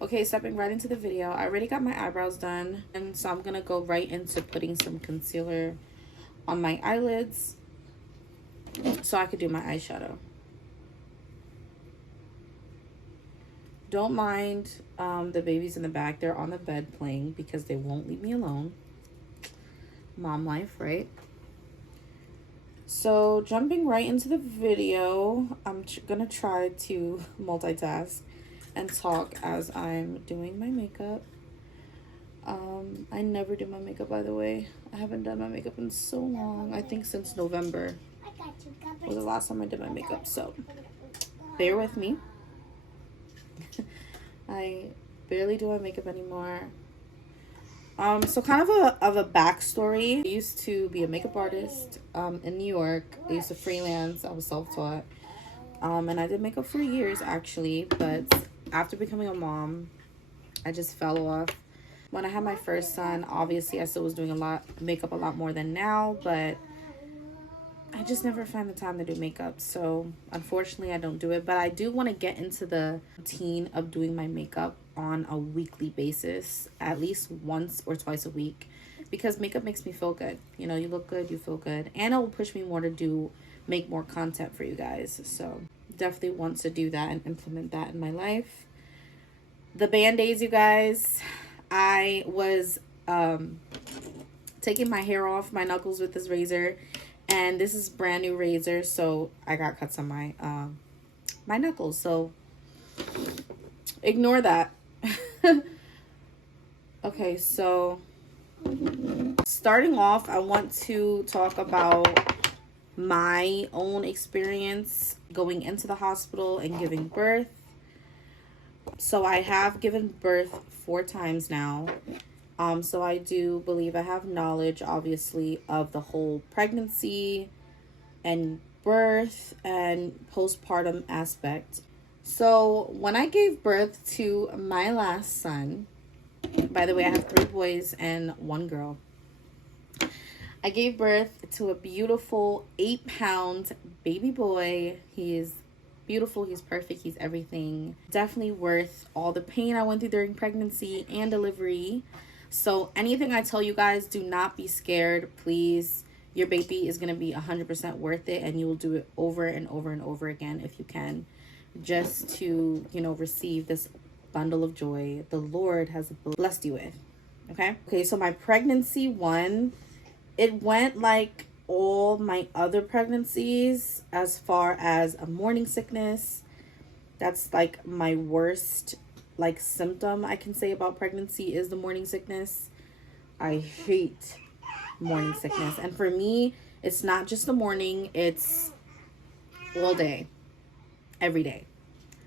Okay, stepping right into the video. I already got my eyebrows done, and so I'm gonna go right into putting some concealer on my eyelids so I could do my eyeshadow. Don't mind the babies in the back. They're on the bed playing because they won't leave me alone. Mom life, right? So jumping right into the video, I'm gonna try to multitask and talk as I'm doing my makeup. I never do my makeup, by the way. I haven't done my makeup in so long. I think since November was the last time I did my makeup, so bear with me. I barely do my makeup anymore. So kind of a backstory. I used to be a makeup artist in New York. I used to freelance. I was self-taught. And I did makeup for years actually, but after becoming a mom, I just fell off. When I had my first son, obviously I still was doing makeup a lot more than now, but I just never find the time to do makeup. So unfortunately I don't do it, but I do want to get into the routine of doing my makeup on a weekly basis, at least once or twice a week, because makeup makes me feel good. You know, you look good, you feel good, and it will push me more to make more content for you guys. So definitely want to do that and implement that in my life. The band-aids, you guys, I was taking my hair off my knuckles with this razor, and this is brand new razor, so I got cuts on my my knuckles, so ignore that. Okay, so starting off, I want to talk about my own experience going into the hospital and giving birth. So I have given birth 4 times now. So I do believe I have knowledge, obviously, of the whole pregnancy and birth and postpartum aspect. So when I gave birth to my last son, by the way, I have 3 boys and 1 girl. I gave birth to a beautiful 8-pound baby boy. He is beautiful, he's perfect, he's everything. Definitely worth all the pain I went through during pregnancy and delivery. So anything I tell you guys, do not be scared, please. Your baby is going to be 100% worth it, and you will do it over and over and over again if you can, just to, you know, receive this bundle of joy the Lord has blessed you with. Okay, so my pregnancy one, it went like all my other pregnancies as far as a morning sickness. That's like my worst like symptom I can say about pregnancy is the morning sickness. I hate morning sickness, and for me it's not just the morning, it's all day, every day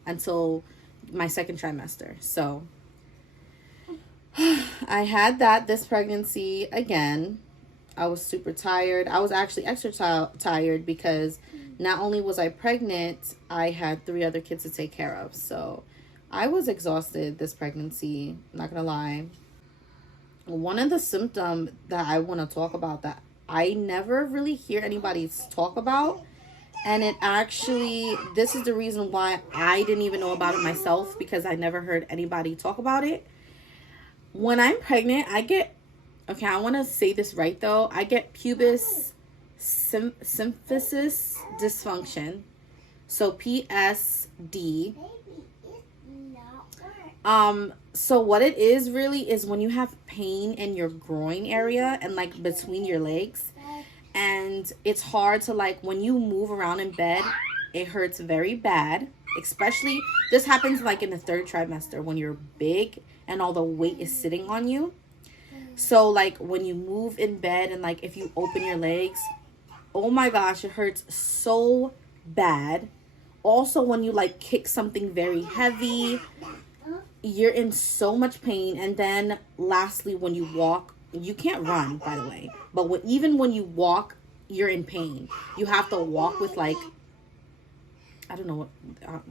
until my 2nd trimester. So I had this pregnancy again. I was super tired. I was actually extra tired because not only was I pregnant, I had 3 other kids to take care of. So I was exhausted this pregnancy, not gonna lie. One of the symptoms that I want to talk about that I never really hear anybody talk about, and it actually, this is the reason why I didn't even know about it myself, because I never heard anybody talk about it. When I'm pregnant, I get, okay, I want to say this right though, I get pubis symphysis dysfunction. So PSD. So what it is really is when you have pain in your groin area and like between your legs, and it's hard to, like, when you move around in bed, it hurts very bad. Especially this happens like in the 3rd trimester when you're big and all the weight is sitting on you. So like when you move in bed and like if you open your legs, oh my gosh, it hurts so bad. Also when you like kick something very heavy, you're in so much pain. And then lastly, when you walk, you can't run, by the way, but even when you walk, you're in pain. You have to walk with, like, I don't know what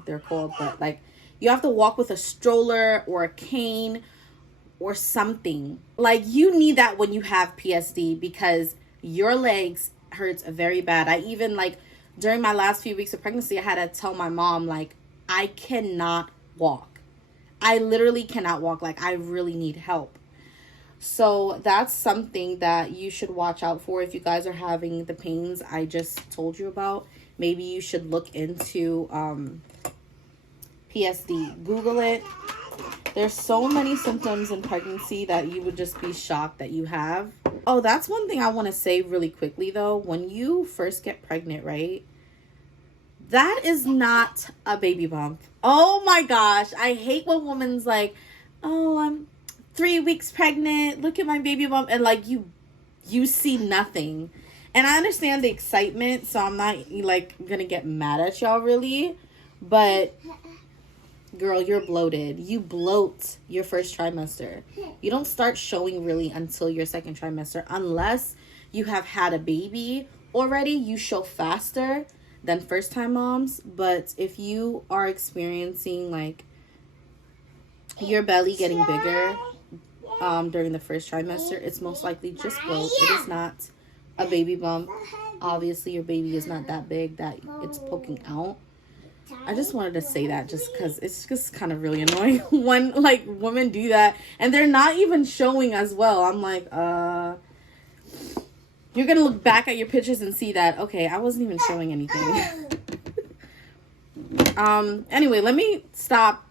they're called, but like you have to walk with a stroller or a cane or something. Like, you need that when you have PSD because your legs hurts very bad. I even, like, during my last few weeks of pregnancy, I had to tell my mom, like, I cannot walk. I literally cannot walk. Like, I really need help. So that's something that you should watch out for if you guys are having the pains I just told you about. Maybe you should look into PSD. Google it. There's so many symptoms in pregnancy that you would just be shocked that you have. Oh, that's one thing I want to say really quickly, though. When you first get pregnant, right? That is not a baby bump. Oh my gosh. I hate when women's like, oh, I'm 3 weeks pregnant. Look at my baby bump. And like you see nothing. And I understand the excitement. So I'm not like going to get mad at y'all really. But girl, you're bloated. You bloat your first trimester. You don't start showing really until your second trimester. Unless you have had a baby already, you show faster than first time moms. But if you are experiencing like your belly getting bigger during the first trimester, it's most likely just bloat. It is not a baby bump. Obviously your baby is not that big that it's poking out. I just wanted to say that just because it's just kind of really annoying when like women do that and they're not even showing as well. I'm like, you're gonna look back at your pictures and see that, okay, I wasn't even showing anything. Anyway, let me stop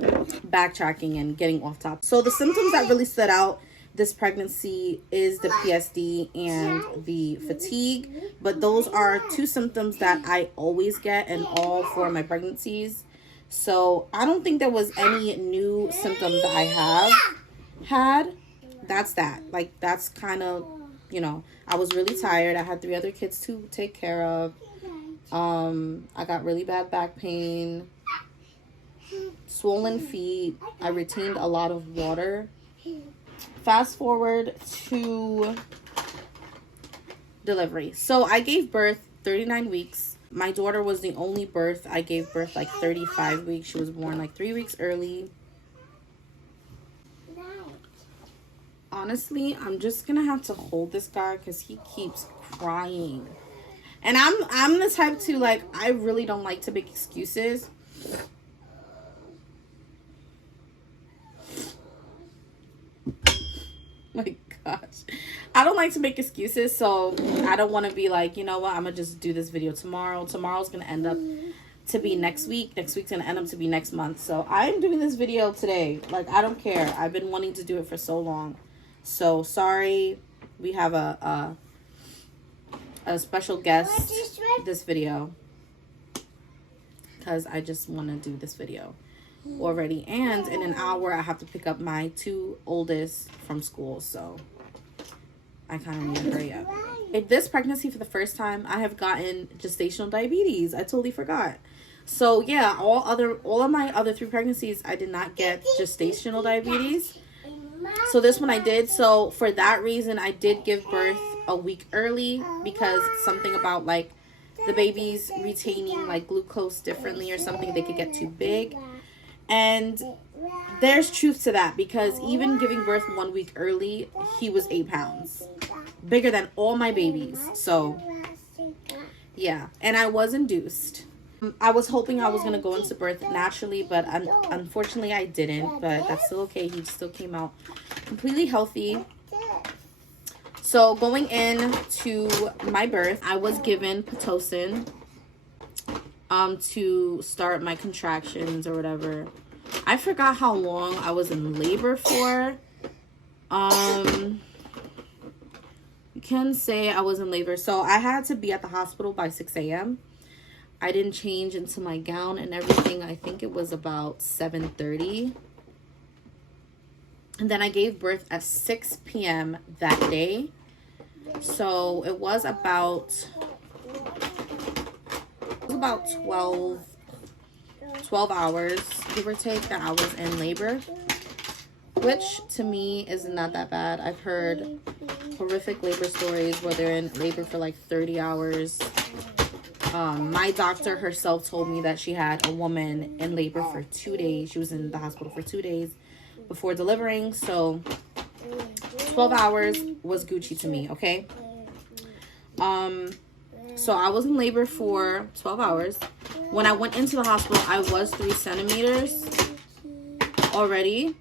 backtracking and getting off topic. So the symptoms that really stood out this pregnancy is the PSD and the fatigue, but those are two symptoms that I always get in all four of my pregnancies. So I don't think there was any new symptoms that I have had. That's that. Like, that's kind of, you know, I was really tired. I had 3 other kids to take care of. I got really bad back pain, swollen feet. I retained a lot of water. Fast forward to delivery. So I gave birth 39 weeks. My daughter was the only birth. I gave birth like 35 weeks. She was born like 3 weeks early. Honestly, I'm just gonna have to hold this guy because he keeps crying. And I'm the type to, like, I really don't like to make excuses. My gosh, I don't like to make excuses, so I don't want to be like, you know what, I'm gonna just do this video tomorrow. Tomorrow's gonna end up to be next week. Next week's gonna end up to be next month. So I'm doing this video today. Like, I don't care. I've been wanting to do it for so long. So sorry, we have a special guest this video because I just want to do this video already, and in an hour I have to pick up my 2 oldest from school, so I kind of need to hurry up. In this pregnancy, for the first time, I have gotten gestational diabetes. I totally forgot. So yeah, all of my other 3 pregnancies I did not get gestational diabetes. So this one I did. So for that reason, I did give birth a week early because something about like the babies retaining like glucose differently or something, they could get too big. And there's truth to that because even giving birth 1 week early, he was 8 pounds. Bigger than all my babies. So, yeah. And I was induced. I was hoping I was going to go into birth naturally, but unfortunately I didn't. But that's still okay. He still came out completely healthy. So going into my birth, I was given Pitocin to start my contractions or whatever. I forgot how long I was in labor for. You can say I was in labor. So I had to be at the hospital by 6 a.m. I didn't change into my gown and everything. I think it was about 7:30. And then I gave birth at 6 p.m. that day. So it was about 12 hours, give or take, that I was in labor, which to me is not that bad. I've heard horrific labor stories where they're in labor for like 30 hours. My doctor herself told me that she had a woman in labor for 2 days. She was in the hospital for 2 days before delivering. So 12 hours was Gucci to me, okay? So I was in labor for 12 hours. When I went into the hospital, I was 3 centimeters. already.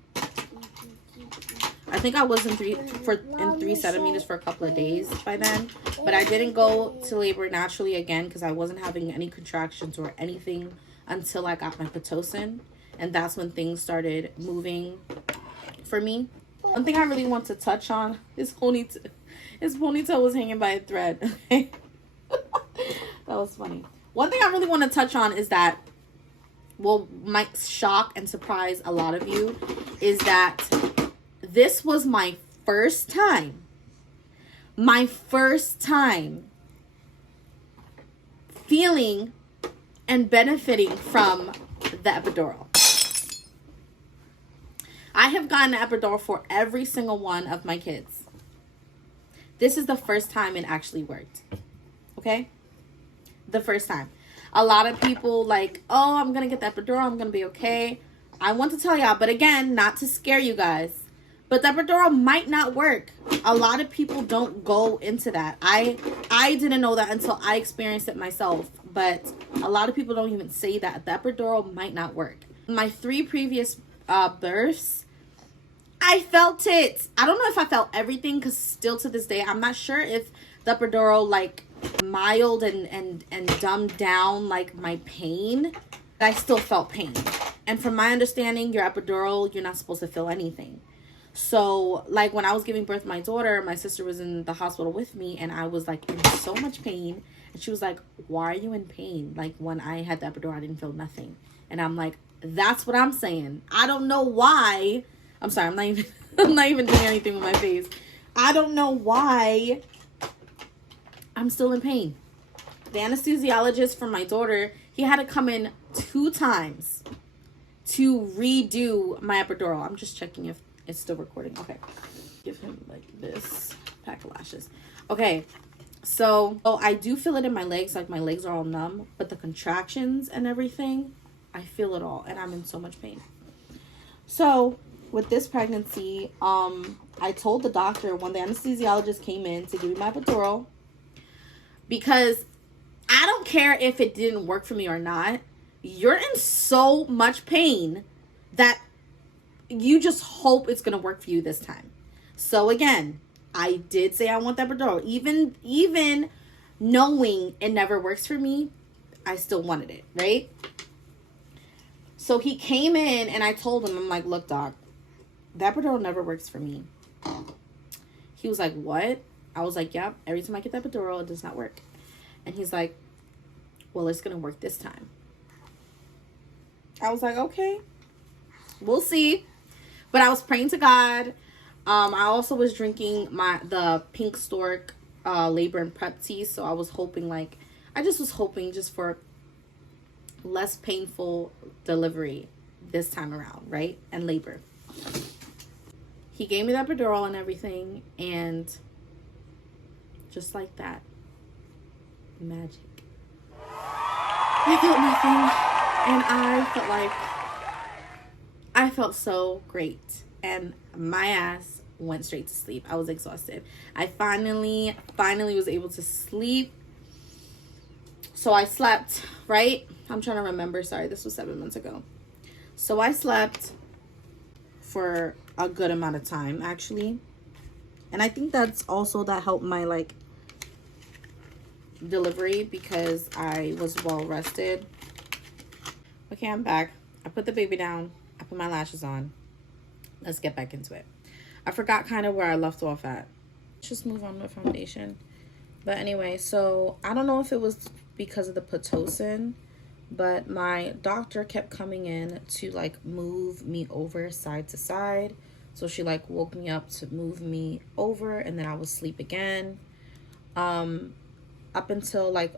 I think I was in 3 centimeters for a couple of days by then, but I didn't go to labor naturally again because I wasn't having any contractions or anything until I got my Pitocin, and that's when things started moving for me. One thing I really want to touch on is his ponytail was hanging by a thread. That was funny. One thing I really want to touch on is that, well, might shock and surprise a lot of you, is that this was my first time feeling and benefiting from the epidural. I have gotten an epidural for every single one of my kids. This is the first time it actually worked. Okay? The first time. A lot of people like, oh, I'm going to get the epidural. I'm going to be okay. I want to tell y'all, but again, not to scare you guys, but the epidural might not work. A lot of people don't go into that. I didn't know that until I experienced it myself, but a lot of people don't even say that the epidural might not work. My 3 previous births, I felt it. I don't know if I felt everything, because still to this day, I'm not sure if the epidural like mild and dumbed down like my pain. I still felt pain. And from my understanding, your epidural, you're not supposed to feel anything. So like when I was giving birth to my daughter, my sister was in the hospital with me, and I was like in so much pain, and she was like, why are you in pain? Like when I had the epidural, I didn't feel nothing. And I'm like, that's what I'm saying. I don't know why. I'm sorry, I'm not even doing anything with my face. I don't know why I'm still in pain. The anesthesiologist for my daughter, he had to come in 2 times to redo my epidural. I'm just checking if it's still recording. Okay. Give him like this pack of lashes. Okay. So, I do feel it in my legs. Like my legs are all numb, but the contractions and everything, I feel it all, and I'm in so much pain. So with this pregnancy, I told the doctor when the anesthesiologist came in to give me my epidural, because I don't care if it didn't work for me or not. You're in so much pain that you just hope it's going to work for you this time. So again, I did say I want that epidural. Even knowing it never works for me, I still wanted it, right? So he came in and I told him, I'm like, look, doc, that epidural never works for me. He was like, what? I was like, yep, every time I get that epidural, it does not work. And he's like, well, it's going to work this time. I was like, okay, we'll see. But I was praying to God. I also was drinking the Pink Stork labor and prep tea. So I was hoping I just was hoping just for less painful delivery this time around, right? And labor. He gave me the epidural and everything, and just like that, magic. I felt nothing, and I felt so great, and my ass went straight to sleep. I was exhausted. I finally was able to sleep. So I slept, right? I'm trying to remember. Sorry, this was 7 months ago. So I slept for a good amount of time, actually. And I think that's also that helped my delivery, because I was well rested. Okay, I'm back. I put the baby down. I put my lashes on. Let's get back into it. I forgot kind of where I left off at. Just move on to foundation. But anyway, so I don't know if it was because of the Pitocin, but my doctor kept coming in to move me over side to side. So she woke me up to move me over, and then I would sleep again. Up until one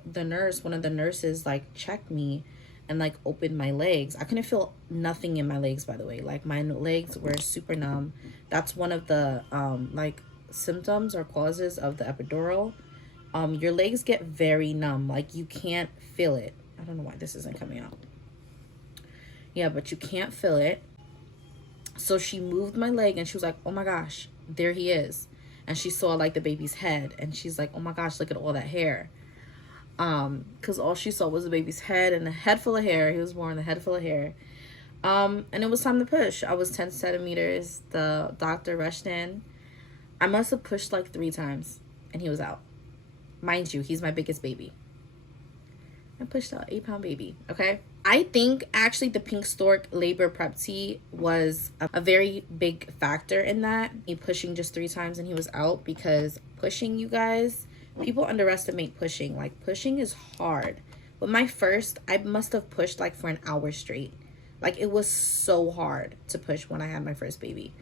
of the nurses checked me and opened my legs. I couldn't feel nothing in my legs, by the way. My legs were super numb. That's one of the symptoms or causes of the epidural. Your legs get very numb. You can't feel it. I don't know why this isn't coming out. Yeah, but you can't feel it. So she moved my leg and she was like, oh my gosh, there he is. And she saw the baby's head, and she's like, oh my gosh, look at all that hair. Because all she saw was the baby's head and a head full of hair. He was born with a head full of hair. And it was time to push. I was 10 centimeters. The doctor rushed in. I must have pushed like 3 times and he was out. Mind you, he's my biggest baby. I pushed out 8-pound baby, okay? I think actually the pink stork labor prep tea was a very big factor in that. Me pushing just 3 times and he was out, because pushing, you guys, people underestimate pushing. Like, pushing is hard. With my first, I must have pushed like for an hour straight. Like, it was so hard to push when I had my first baby.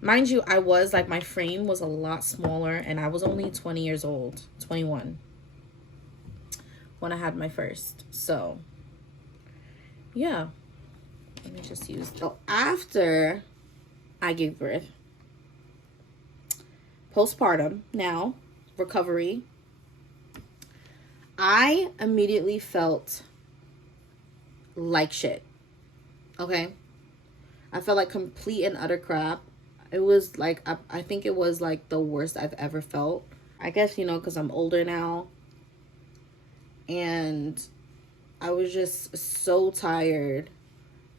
Mind you, I was like, my frame was a lot smaller and I was only 20 years old, 21 when I had my first. So yeah, let me just use, so after I gave birth, postpartum, now recovery, I immediately felt like shit. Okay, I felt like complete and utter crap. It was like, I think it was like the worst I've ever felt. I guess, you know, because I'm older now. And I was just so tired.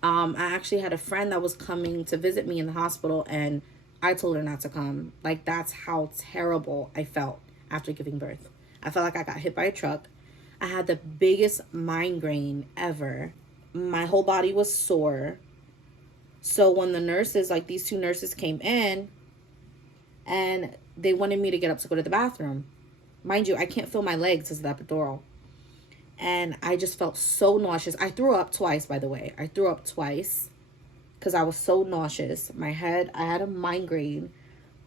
I actually had a friend that was coming to visit me in the hospital, and I told her not to come. Like, that's how terrible I felt after giving birth. I felt like I got hit by a truck. I had the biggest migraine ever. My whole body was sore. So when the nurses, like these 2 nurses came in and they wanted me to get up to go to the bathroom. Mind you, I can't feel my legs as the epidural. And I just felt so nauseous. I threw up twice, by the way. I threw up twice because I was so nauseous. My head, I had a migraine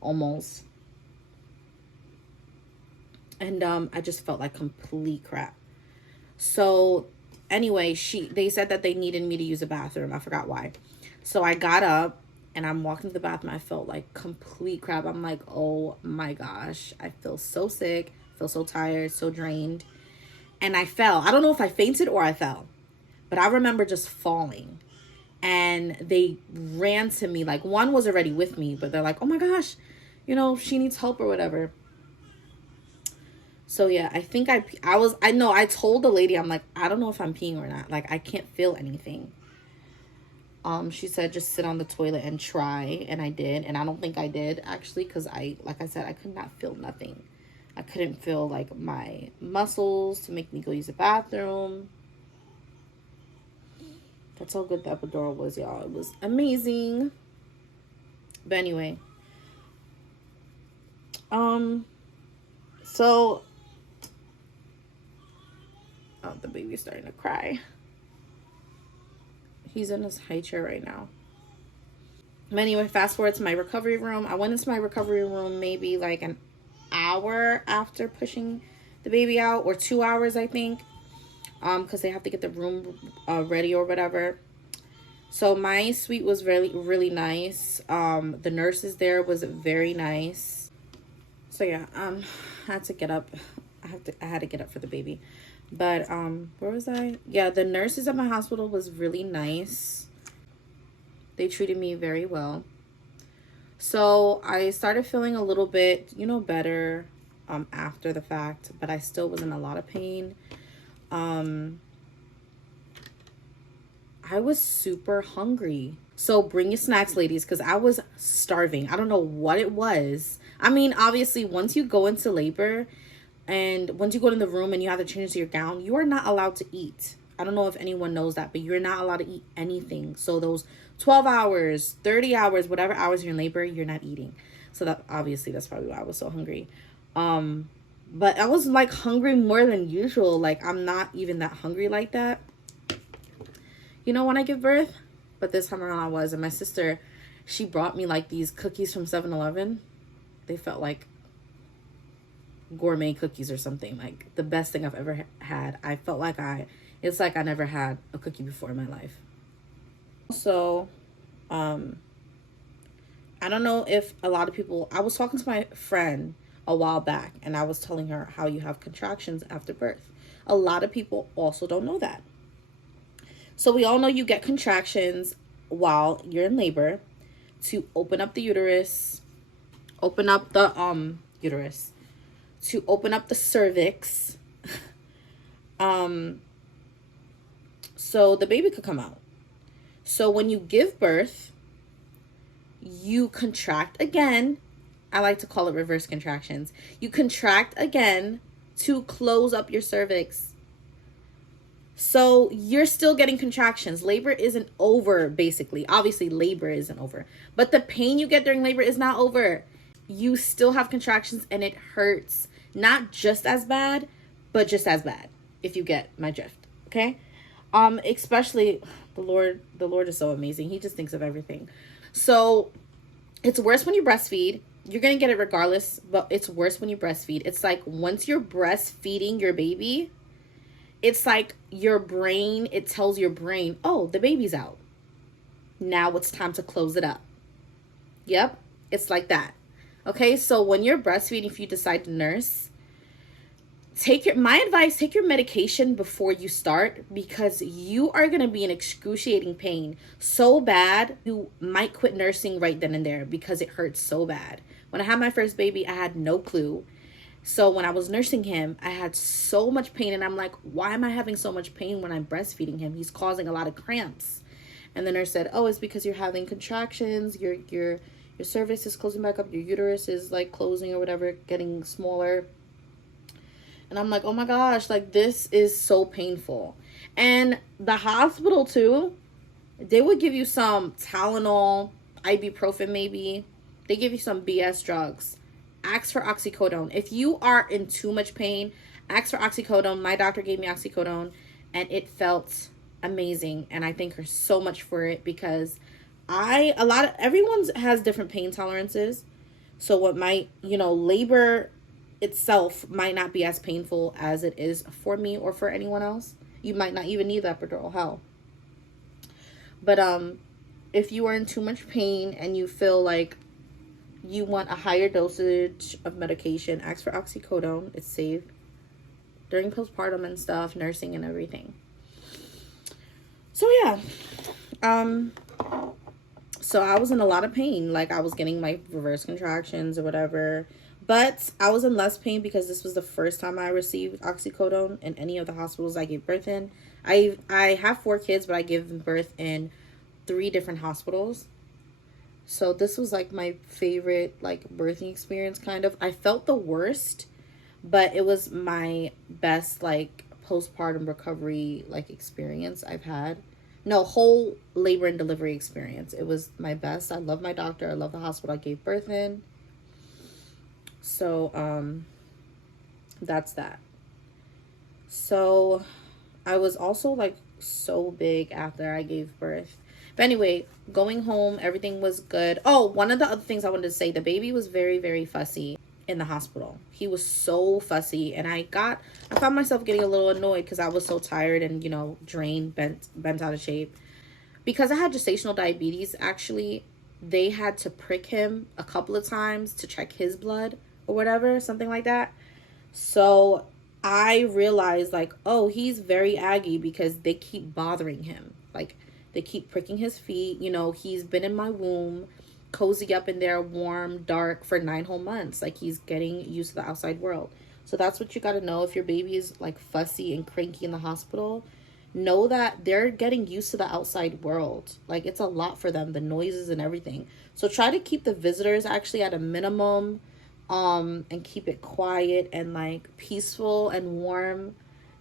almost. And I just felt like complete crap. So anyway, they said that they needed me to use a bathroom. I forgot why. So I got up and I'm walking to the bathroom. I felt like complete crap. I'm like, oh my gosh, I feel so sick, feel so tired, so drained. And I fell. I don't know if I fainted or I fell, but I remember just falling. And they ran to me. Like, one was already with me, but they're like, oh my gosh, you know, she needs help or whatever. So yeah, I think I told the lady, I'm like, I don't know if I'm peeing or not. Like, I can't feel anything. She said, just sit on the toilet and try. And I did. And I don't think I did, actually, because like I said, I could not feel nothing. I couldn't feel like my muscles to make me go use the bathroom. That's how good the epidural was, y'all. It was amazing. But anyway. So, oh, the baby's starting to cry. He's in his high chair right now. But anyway, fast forward to my recovery room. I went into my recovery room maybe like an hour after pushing the baby out, or 2 hours, I think, because they have to get the room ready or whatever. So my suite was really nice. The nurses there was very nice. So yeah, I had to get up. I had to get up for the baby. But where was I? Yeah, the nurses at my hospital was really nice. They treated me very well. So I started feeling a little bit, you know, better after the fact, but I still was in a lot of pain. I was super hungry. So bring your snacks, ladies, because I was starving. I don't know what it was. I mean, obviously, once you go into labor and once you go in the room and you have to change into your gown, you are not allowed to eat. I don't know if anyone knows that, but you're not allowed to eat anything. So those 12 hours, 30 hours, whatever hours you're in labor, you're not eating. So that, obviously, that's probably why I was so hungry. But I was like hungry more than usual. Like, I'm not even that hungry like that, you know, when I give birth. But this time around I was. And my sister, she brought me like these cookies from 7-Eleven. They felt like gourmet cookies or something. Like the best thing I've ever had. I felt like it's like I never had a cookie before in my life. So, I don't know if a lot of people, I was talking to my friend a while back and I was telling her how you have contractions after birth. A lot of people also don't know that. So we all know you get contractions while you're in labor to open up the uterus, open up the uterus, to open up the cervix, so the baby could come out. So when you give birth, you contract again. I like to call it reverse contractions. You contract again to close up your cervix. So you're still getting contractions. Labor isn't over, basically. Obviously, labor isn't over. But the pain you get during labor is not over. You still have contractions and it hurts. Not just as bad, but just as bad, if you get my drift. Okay? Especially the Lord is so amazing. He just thinks of everything. So it's worse when you breastfeed. You're going to get it regardless, but it's worse when you breastfeed. It's like once you're breastfeeding your baby, it's like your brain, it tells your brain, oh, the baby's out. Now it's time to close it up. Yep, it's like that. Okay, so when you're breastfeeding, if you decide to nurse, take your medication before you start, because you are going to be in excruciating pain so bad you might quit nursing right then and there because it hurts so bad. When I had my first baby, I had no clue. So when I was nursing him, I had so much pain, and I'm like, why am I having so much pain when I'm breastfeeding him? He's causing a lot of cramps. And the nurse said, oh, it's because you're having contractions, your cervix is closing back up, your uterus is like closing or whatever, getting smaller. And I'm like, oh my gosh, like this is so painful. And the hospital too, they would give you some Tylenol, ibuprofen maybe. They give you some BS drugs. Ask for oxycodone. If you are in too much pain, ask for oxycodone. My doctor gave me oxycodone and it felt amazing. And I thank her so much for it, because everyone has different pain tolerances. So what might, labor itself might not be as painful as it is for me or for anyone else. You might not even need the epidural, hell. But if you are in too much pain and you feel like you want a higher dosage of medication, ask for oxycodone. It's safe during postpartum and stuff, nursing and everything. So yeah, so I was in a lot of pain. Like I was getting my reverse contractions or whatever, but I was in less pain because this was the first time I received oxycodone in any of the hospitals I gave birth in. I have 4 kids, but I gave birth in 3 different hospitals. So this was like my favorite like birthing experience, kind of. I felt the worst, but it was my best like postpartum recovery like experience I've had. No, whole labor and delivery experience. It was my best. I love my doctor. I love the hospital I gave birth in. So that's that. So I was also like so big after I gave birth. But anyway, going home, everything was good. Oh, one of the other things I wanted to say, the baby was very, very fussy in the hospital. He was so fussy, and I found myself getting a little annoyed because I was so tired and, drained, bent out of shape. Because I had gestational diabetes, actually, they had to prick him a couple of times to check his blood or whatever, something like that. So I realized like, oh, he's very aggy because they keep bothering him. Like, they keep pricking his feet. He's been in my womb, cozy up in there, warm, dark for 9 whole months. Like, he's getting used to the outside world. So that's what you got to know. If your baby is like fussy and cranky in the hospital, know that they're getting used to the outside world. Like, it's a lot for them, the noises and everything. So try to keep the visitors actually at a minimum, and keep it quiet and like peaceful and warm,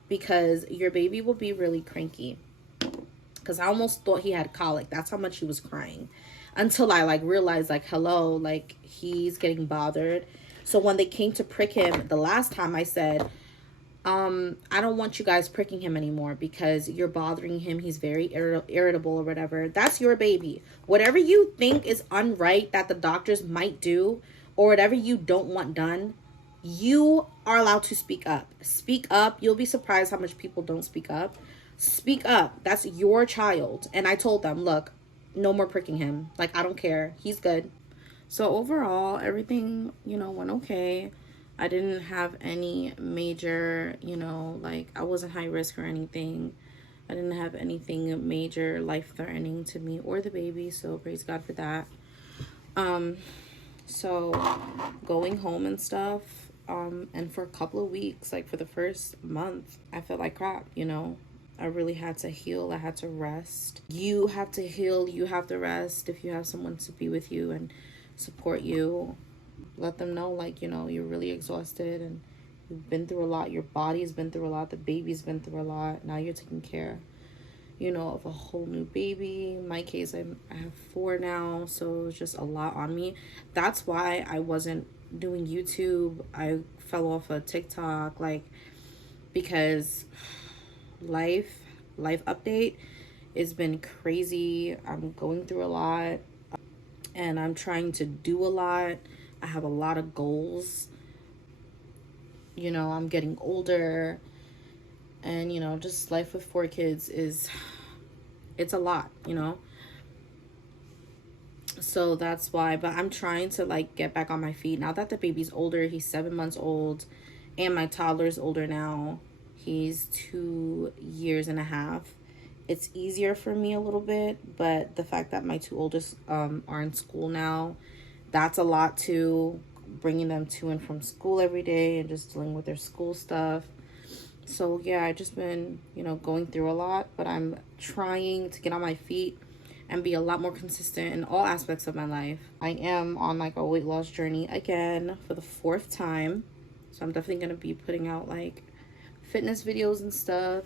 because your baby will be really cranky. Because I almost thought he had colic. That's how much he was crying. Until I like realized like, hello, like he's getting bothered. So when they came to prick him the last time, I said, I don't want you guys pricking him anymore because you're bothering him. He's very irritable or whatever. That's your baby. Whatever you think is unright that the doctors might do, or whatever you don't want done, you are allowed to speak up. Speak up. You'll be surprised how much people don't speak up. Speak up. That's your child. And I told them, look, no more pricking him. Like, I don't care. He's good. So overall, everything, went okay. I didn't have any major, like I wasn't high risk or anything. I didn't have anything major life-threatening to me or the baby. So praise God for that. So going home and stuff, and for a couple of weeks, like for the first month, I felt like crap, I really had to heal. I had to rest. You have to heal. You have to rest. If you have someone to be with you and support you, let them know, like, you know, you're really exhausted and you've been through a lot. Your body's been through a lot. The baby's been through a lot. Now you're taking care, you know, of a whole new baby. In my case, I have 4 now, so it's just a lot on me. That's why I wasn't doing YouTube. I fell off of TikTok, like, because life update has been crazy. I'm going through a lot and I'm trying to do a lot. I have a lot of goals. You know, I'm getting older, and, you know, just life with 4 kids it's a lot, you know. So that's why, but I'm trying to, like, get back on my feet now that the baby's older. He's 7 months old, and my toddler's older now. He's 2 years and a half. It's easier for me a little bit, but the fact that my 2 oldest are in school now, that's a lot too. Bringing them to and from school every day and just dealing with their school stuff. So yeah, I just been, you know, going through a lot, but I'm trying to get on my feet and be a lot more consistent in all aspects of my life. I am on, like, a weight loss journey again for the 4th time. So I'm definitely going to be putting out, like, fitness videos and stuff.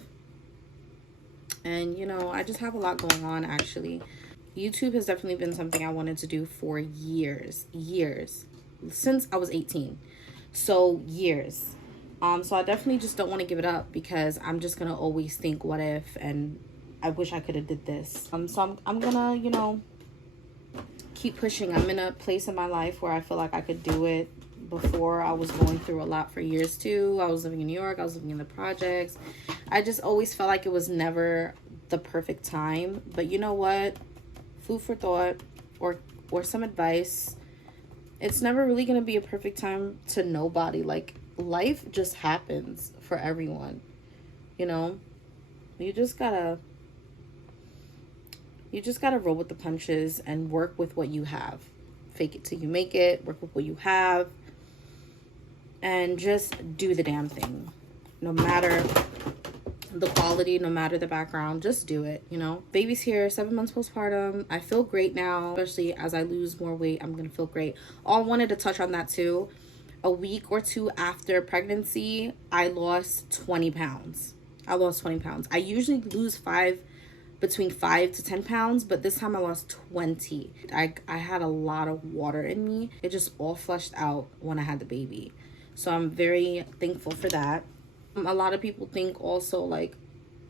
And, you know, I just have a lot going on, actually. YouTube has definitely been something I wanted to do for years. Since I was 18. So, years. So I definitely just don't want to give it up, because I'm just going to always think, what if, and I wish I could have did this. So I'm going to, you know, keep pushing. I'm in a place in my life where I feel like I could do it. Before, I was going through a lot for years too. I was living in New York. I was living in the projects. I just always felt like it was never the perfect time. But you know what? Food for thought, or some advice. It's never really going to be a perfect time to nobody. Like, life just happens for everyone. You know? You just gotta roll with the punches and work with what you have. Fake it till you make it. Work with what you have. And just do the damn thing. No matter the quality, no matter the background, just do it, you know. Baby's here, 7 months postpartum. I feel great now, especially as I lose more weight. I'm gonna feel great. I wanted to touch on that too. A week or 2 after pregnancy, I lost 20 pounds. I usually lose between 5 to 10 pounds, but this time I lost 20. I had a lot of water in me. It just all flushed out when I had the baby. So I'm very thankful for that. A lot of people think also, like,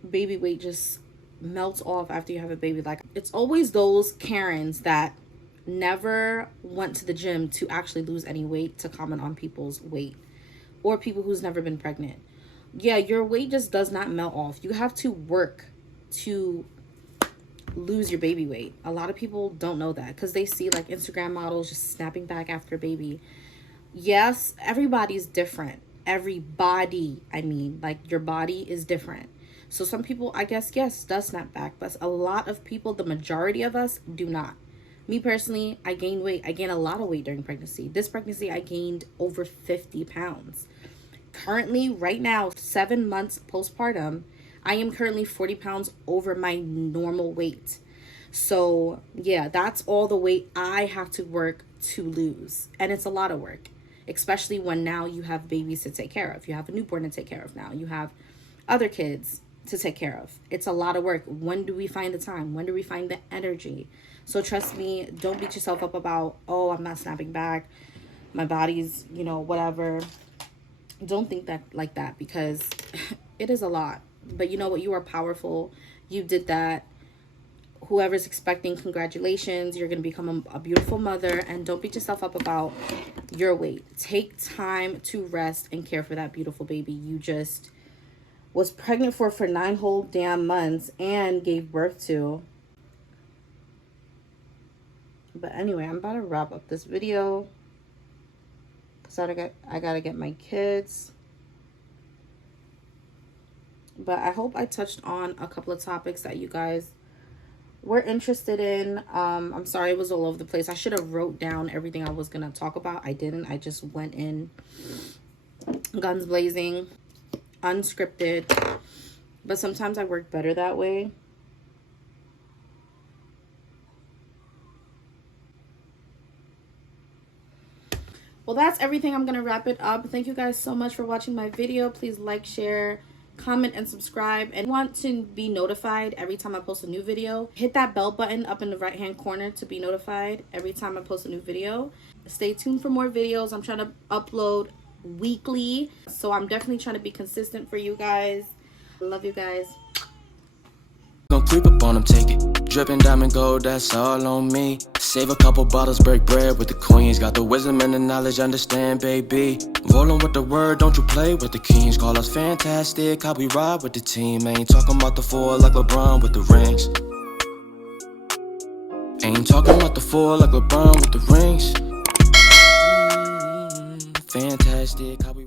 baby weight just melts off after you have a baby. Like, it's always those Karens that never went to the gym to actually lose any weight to comment on people's weight, or people who's never been pregnant. Yeah, your weight just does not melt off. You have to work to lose your baby weight. A lot of people don't know that because they see, like, Instagram models just snapping back after a baby. Yes, everybody's different. Everybody, I mean, like, your body is different. So some people, I guess, yes, does snap back, but a lot of people, the majority of us, do not. Me personally, I gained weight. I gained a lot of weight during pregnancy. This pregnancy, I gained over 50 pounds. Currently, right now, 7 months postpartum, I am currently 40 pounds over my normal weight. So yeah, that's all the weight I have to work to lose. And it's a lot of work, especially when now you have babies to take care of. You have a newborn to take care of now. You have other kids to take care of. It's a lot of work. When do we find the time? When do we find the energy? So trust me, don't beat yourself up about, oh, I'm not snapping back. My body's, you know, whatever. Don't think that like that, because it is a lot. But you know what? You are powerful. You did that. Whoever's expecting, congratulations. You're going to become a beautiful mother. And don't beat yourself up about your weight. Take time to rest and care for that beautiful baby you just was pregnant for 9 whole damn months and gave birth to. But anyway, I'm about to wrap up this video because I gotta get my kids. But I hope I touched on a couple of topics that you guys were interested in. I'm sorry it was all over the place. I should have wrote down everything I was gonna talk about. I didn't. I just went in guns blazing, unscripted. but sometimes I work better that way. Well, that's everything. I'm going to wrap it up. Thank you guys so much for watching my video. Please like, share, comment, and subscribe. And if you want to be notified every time I post a new video, hit that bell button up in the right hand corner to be notified every time I post a new video. Stay tuned for more videos. I'm trying to upload weekly, so I'm definitely trying to be consistent for you guys. I love you guys. Gon' creep up on them, take it. Dripping diamond gold, that's all on me. Save a couple bottles, break bread with the queens. Got the wisdom and the knowledge, understand, baby. Rolling with the word, don't you play with the kings. Call us fantastic, how we ride with the team. Ain't talking about the four like LeBron with the rings. Ain't talking about the four like LeBron with the rings. Fantastic, how we